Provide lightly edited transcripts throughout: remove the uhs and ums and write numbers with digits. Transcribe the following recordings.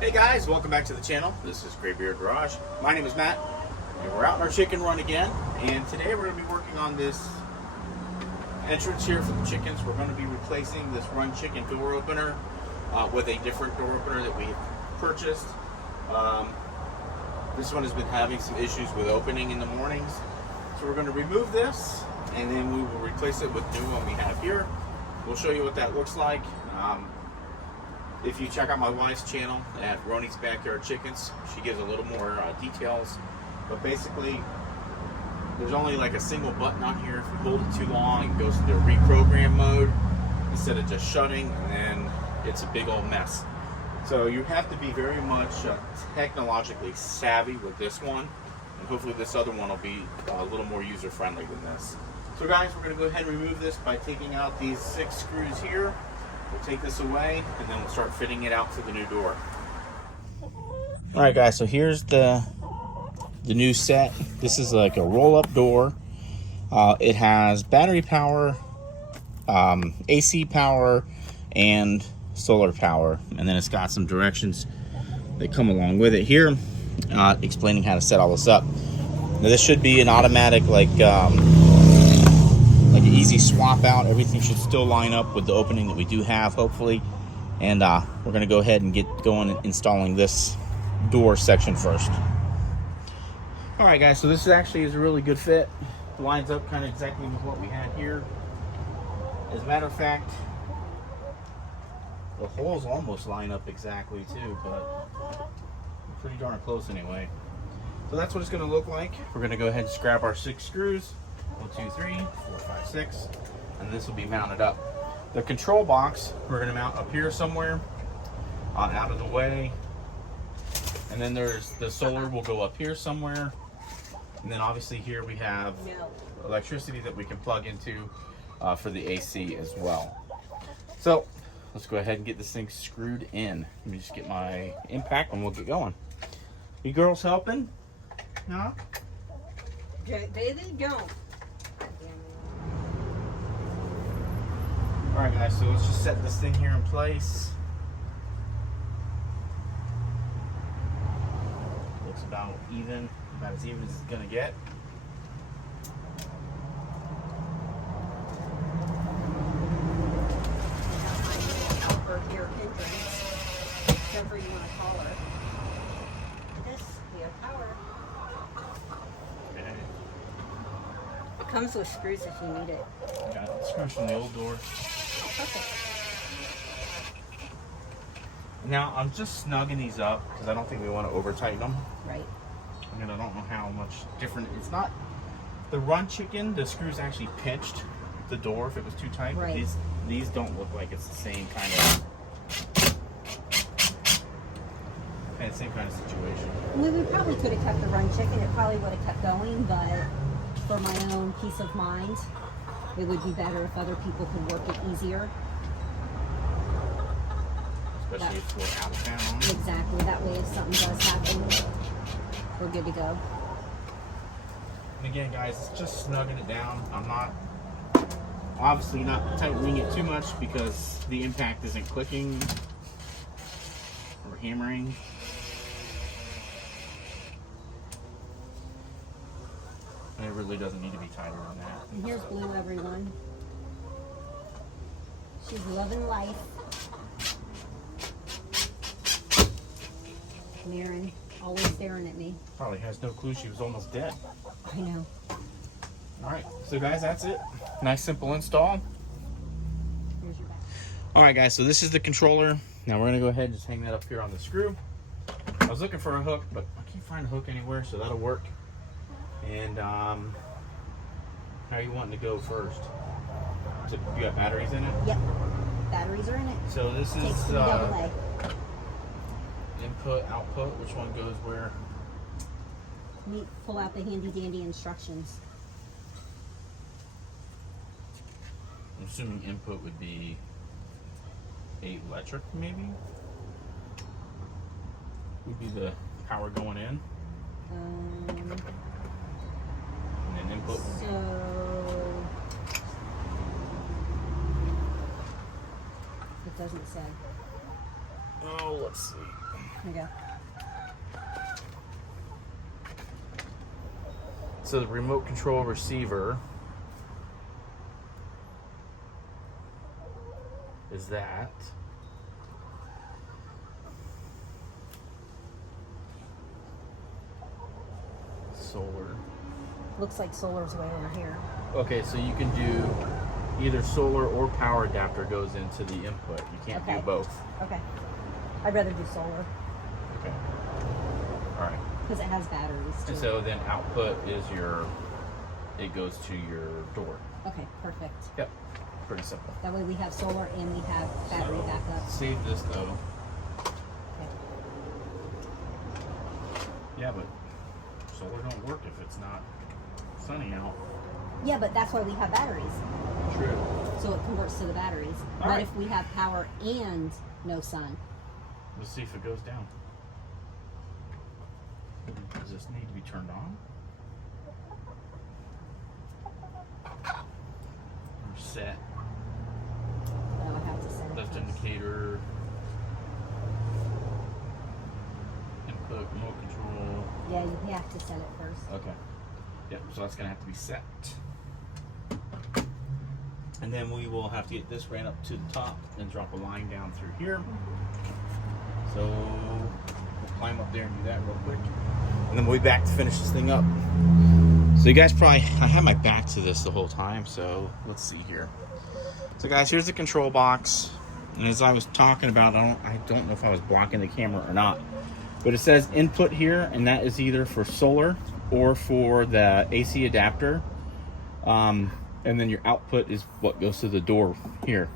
Hey guys, welcome back to the channel. This is Graybeard Garage. My name is Matt, and we're out on our chicken run again. And today we're going to be working on this entrance here for the chickens. We're going to be replacing this run chicken door opener with a different door opener that we purchased. This one has been having some issues with opening in the mornings. So we're going to remove this, and then we will replace it with the new one we have here. We'll show you what that looks like. If you check out my wife's channel at Roni's Backyard Chickens, she gives a little more details. But basically, there's only like a single button on here. If you hold it too long, it goes into reprogram mode instead of just shutting, and then it's a big old mess. So you have to be very much technologically savvy with this one, and hopefully this other one will be a little more user-friendly than this. So guys, we're going to go ahead and remove this by taking out these 6 screws here. We'll take this away, and then we'll start fitting it out to the new door. Alright guys, so here's the new set. This is like a roll-up door. It has battery power, AC power, and solar power. And then it's got some directions that come along with it here, explaining how to set all this up. Now this should be an automatic, like an easy swap out. Everything should still line up with the opening that we do have, hopefully. And we're going to go ahead and get going installing this door section first. All right guys, so this actually is a really good fit. It lines up kind of exactly with what we had here. As a matter of fact, the holes almost line up exactly too, but pretty darn close anyway. So that's what it's going to look like. We're going to go ahead and grab our 6 screws. 1, 2, 3, 4, 5, 6, and this will be mounted up. The control box we're going to mount up here somewhere, out of the way. And then there's the solar will go up here somewhere. And then obviously here we have electricity that we can plug into for the AC as well. So let's go ahead and get this thing screwed in. Let me just get my impact and we'll get going. You girls helping? No? They don't. Alright guys, so let's just set this thing here in place. Looks about as even as it's gonna get. Helper here entrance, whatever you want to call her. This, we have power. Okay. It comes with screws if you need it. Got it. Screws from the old door. Perfect. Now I'm just snugging these up because I don't think we want to over tighten them. Right. I mean, I don't know how much different. It's not the run chicken. The screws actually pinched the door if it was too tight. Right. These don't look like it's the same kind of situation. I mean, we probably could have kept the run chicken. It probably would have kept going, but for my own peace of mind, it would be better if other people could work it easier. Especially if we're out of town. Exactly. That way, if something does happen, we're good to go. And again, guys, it's just snugging it down. I'm not, obviously not tightening it too much because the impact isn't clicking or hammering. And it really doesn't need to be tighter than that. And here's Blue, everyone. She's loving life. Maren, always staring at me. Probably has no clue she was almost dead. I know. Alright, so guys, that's it. Nice simple install. Here's your back. Alright guys, so this is the controller. Now we're going to go ahead and just hang that up here on the screw. I was looking for a hook, but I can't find a hook anywhere, so that'll work. And how are you wanting to go first? So you got batteries in it? Yep. Batteries are in it. So this Takes is the double A. input, output. Which one goes where? Pull out the handy dandy instructions. I'm assuming input would be electric, maybe? Would be the power going in. And then input would be... So it doesn't say. Oh, let's see. you go. So the remote control receiver is that. Solar. Looks like solar's way over here. Okay, so you can do either solar or power adapter goes into the input. You can't do Okay. both. Okay. I'd rather do solar Okay. All right. because it has batteries too. And so then output is it goes to your door. Okay, perfect. Yep. Pretty simple. That way we have solar and we have battery So, backup. Save this though. Okay. Yeah, but solar don't work if it's not sunny out. Yeah, but that's why we have batteries. True. So it converts to the batteries. All But right. if we have power and no sun, Let's see if it goes down. Does this need to be turned on? Or set? no, I have to set it. Left first. indicator. Input, remote control. Yeah, you have to set it first. Okay. Yep, so that's gonna have to be set. And then we will have to get this ran up to the top and drop a line down through here. So we'll climb up there and do that real quick. And then we'll be back to finish this thing up. So you guys probably, I had my back to this the whole time, so let's see here. So guys, here's the control box. And as I was talking about, I don't know if I was blocking the camera or not, but it says input here, and that is either for solar or for the AC adapter. And then your output is what goes to the door here.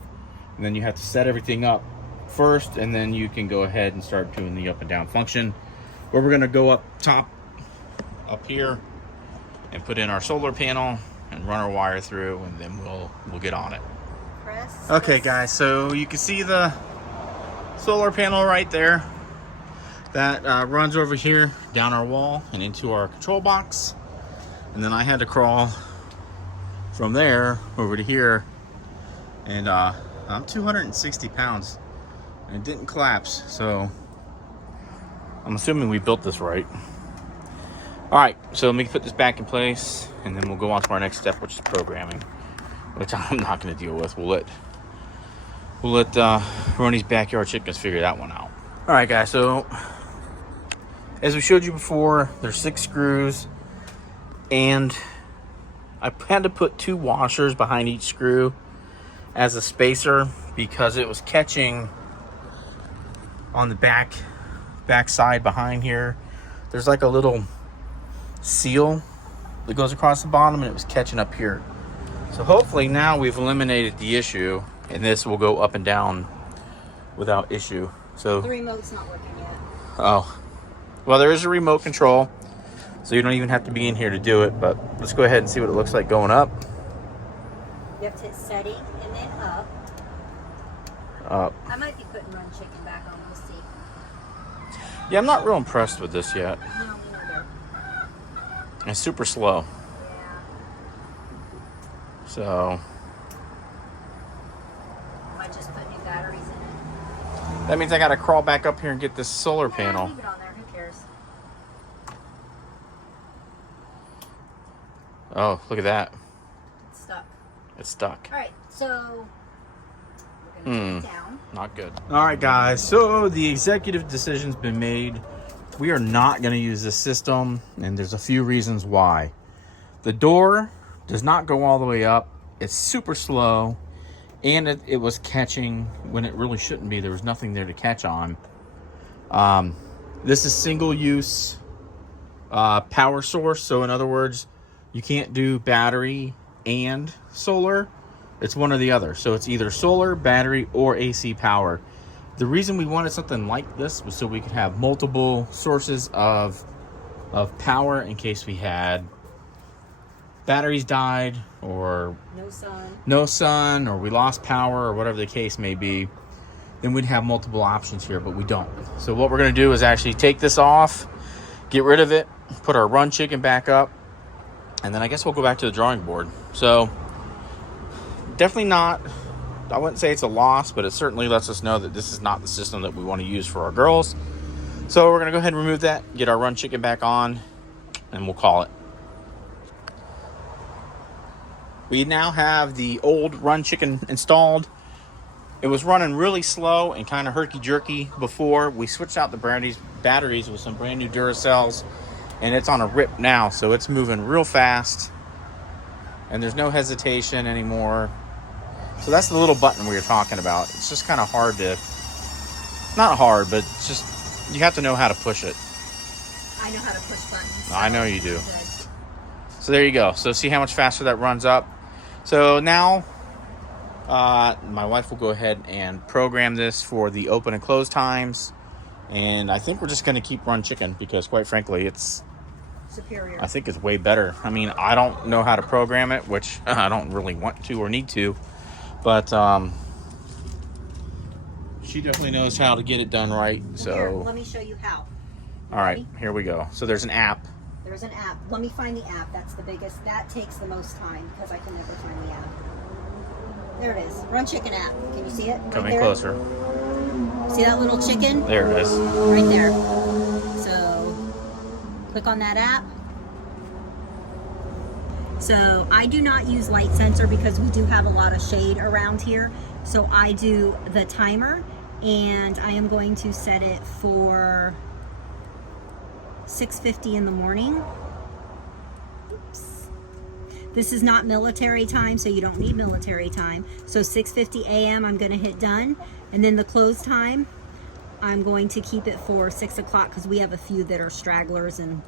And then you have to set everything up first, and then you can go ahead and start doing the up and down function. Where we're gonna go up top, up here, and put in our solar panel and run our wire through, and then we'll get on it. Press. Okay guys, so you can see the solar panel right there. That runs over here, down our wall, and into our control box. And then I had to crawl from there over to here. And I'm 260 pounds. And it didn't collapse, so I'm assuming we built this right. Alright, so let me put this back in place, and then we'll go on to our next step, which is programming. Which I'm not going to deal with. We'll let Ronnie's Backyard Chickens figure that one out. Alright guys, so as we showed you before, there's 6 screws, and I had to put 2 washers behind each screw as a spacer because it was catching on the back side behind here. There's like a little seal that goes across the bottom, and it was catching up here. So hopefully now we've eliminated the issue, and this will go up and down without issue. So The remote's not working yet. oh, well, there is a remote control, so you don't even have to be in here to do it, but let's go ahead and see what it looks like going up. You have to hit setting and then up. Up. I might be putting run chicken back on. We'll see. Yeah, I'm not real impressed with this yet. No, me neither. It's super slow. Yeah. So Might just put new batteries in it. that means I gotta crawl back up here and get this solar Yeah, panel. leave it on there. Who cares? Oh, look at that. It's stuck. It's stuck. All right, so we're gonna take it down. Not good. All right, guys. So the executive decision's been made. We are not going to use this system, and there's a few reasons why. The door does not go all the way up. It's super slow, and it was catching when it really shouldn't be. There was nothing there to catch on. This is single-use power source, so in other words, you can't do battery and solar. It's one or the other. So it's either solar, battery, or AC power. The reason we wanted something like this was so we could have multiple sources of power in case we had batteries died, or no sun, or we lost power, or whatever the case may be. Then we'd have multiple options here, but we don't. So what we're going to do is actually take this off, get rid of it, put our run chicken back up, and then I guess we'll go back to the drawing board. So definitely not, I wouldn't say it's a loss, but it certainly lets us know that this is not the system that we want to use for our girls. So we're gonna go ahead and remove that, get our run chicken back on, and we'll call it. We now have the old run chicken installed. It was running really slow and kind of herky-jerky before. We switched out the batteries with some brand new Duracells, and it's on a rip now, so it's moving real fast, and there's no hesitation anymore. So that's the little button we were talking about. It's just kind of hard to, not hard, but it's just, you have to know how to push it. I know how to push buttons. So I know you do. good. So there you go. So see how much faster that runs up. So now my wife will go ahead and program this for the open and close times. And I think we're just going to keep run chicken because, quite frankly, it's Superior. I think it's way better. I mean, I don't know how to program it, which I don't really want to or need to. But she definitely knows how to get it done right. So Here, let me show you how. all right, here we go. So there's an app. There's an app. Let me find the app. That's the biggest. That takes the most time because I can never find the app. There it is. Run Chicken app. Can you see it? Right Coming there? closer. See that little chicken? There it is. Right there. So click on that app. So I do not use light sensor because we do have a lot of shade around here. So I do the timer, and I am going to set it for 6:50 in the morning. Oops. This is not military time, so you don't need military time. So 6:50 a.m. I'm going to hit done, and then the close time I'm going to keep it for 6 o'clock because we have a few that are stragglers and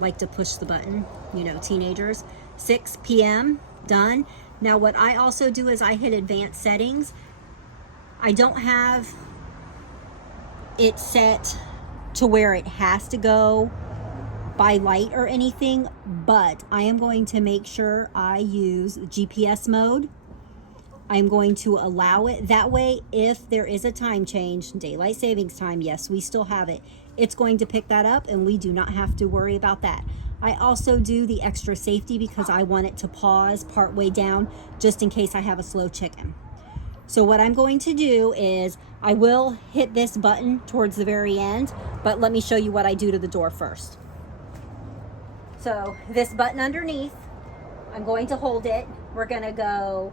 like to push the button, you know, teenagers. 6 p.m. done. Now what I also do is I hit advanced settings. I don't have it set to where it has to go by light or anything, but I am going to make sure I use GPS mode. I'm going to allow it. That way, if there is a time change, daylight savings time, yes, we still have it. It's going to pick that up and we do not have to worry about that. I also do the extra safety because I want it to pause partway down just in case I have a slow chicken. So what I'm going to do is I will hit this button towards the very end, but let me show you what I do to the door first. So this button underneath, I'm going to hold it. We're going to go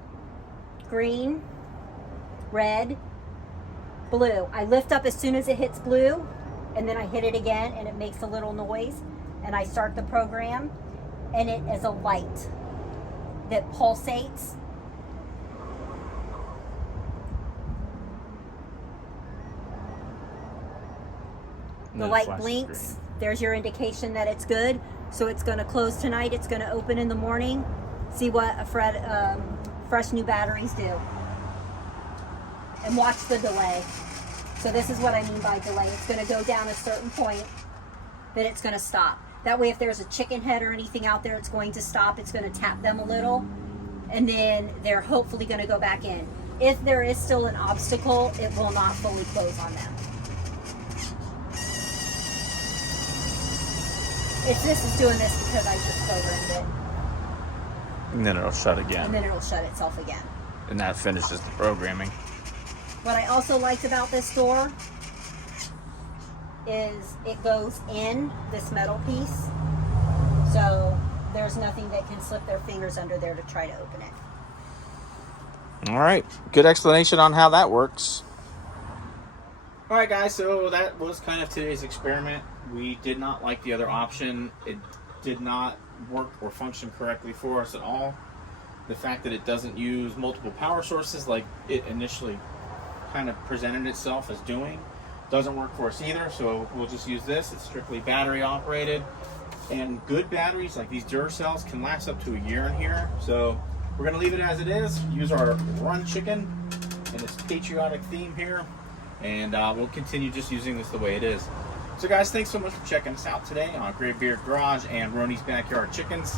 green, red, blue. I lift up as soon as it hits blue, and then I hit it again and it makes a little noise, and I start the program, and it is a light that pulsates. The light blinks. There's your indication that it's good. So it's going to close tonight. It's going to open in the morning. See what a fresh new batteries do. And watch the delay. So this is what I mean by delay. It's going to go down a certain point, then it's going to stop. That way if there's a chicken head or anything out there, it's going to stop. It's going to tap them a little, and then they're hopefully going to go back in. If there is still an obstacle, it will not fully close on them. This is doing this because I just programmed it. And then it'll shut again. And then it'll shut itself again. And that finishes the programming. What I also liked about this door is it goes in this metal piece. So there's nothing that can slip their fingers under there to try to open it. All right. Good explanation on how that works. All right, guys. So that was kind of today's experiment. We did not like the other option. It did not work or function correctly for us at all. The fact that it doesn't use multiple power sources like it initially kind of presented itself as doing doesn't work for us either. So we'll just use this. It's strictly battery operated, and good batteries like these Duracells can last up to a year in here. So we're going to leave it as it is. Use our Run Chicken and its patriotic theme here, and we'll continue just using this the way it is. So guys, thanks so much for checking us out today on Graybeard Garage and Roni's Backyard Chickens.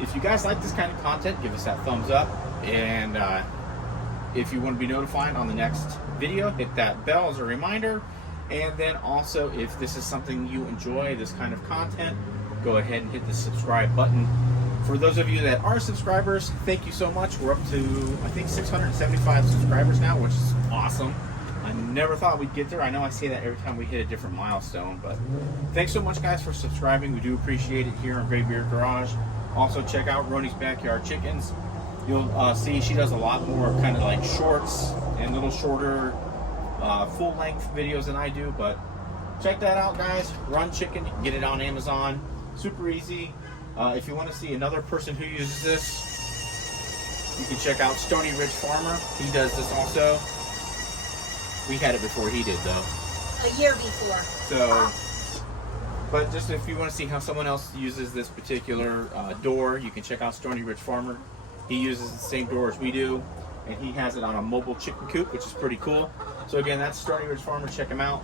If you guys like this kind of content, give us that thumbs up, and if you want to be notified on the next video, hit that bell as a reminder. And then also, if this is something you enjoy, this kind of content, go ahead and hit the subscribe button. For those of you that are subscribers, thank you so much. We're up to, I think, 675 subscribers now, which is awesome. I never thought we'd get there. I know I say that every time we hit a different milestone, but thanks so much, guys, for subscribing. We do appreciate it here in Graybeard Garage. Also, check out Roni's Backyard Chickens. You'll see she does a lot more kind of like shorts and little shorter full-length videos than I do, but check that out, guys. Run Chicken, you can get it on Amazon. Super easy. If you want to see another person who uses this, you can check out Stony Ridge Farmer. He does this also. We had it before he did, though. A year before. So, but just if you want to see how someone else uses this particular door, you can check out Stony Ridge Farmer. He uses the same door as we do, and he has it on a mobile chicken coop, which is pretty cool. So again, that's Stony Ridge Farmer. Check him out.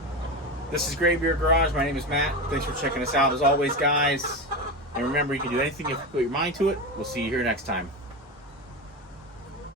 This is Graybeard Garage. My name is Matt. Thanks for checking us out as always, guys. And remember, you can do anything if you put your mind to it. We'll see you here next time.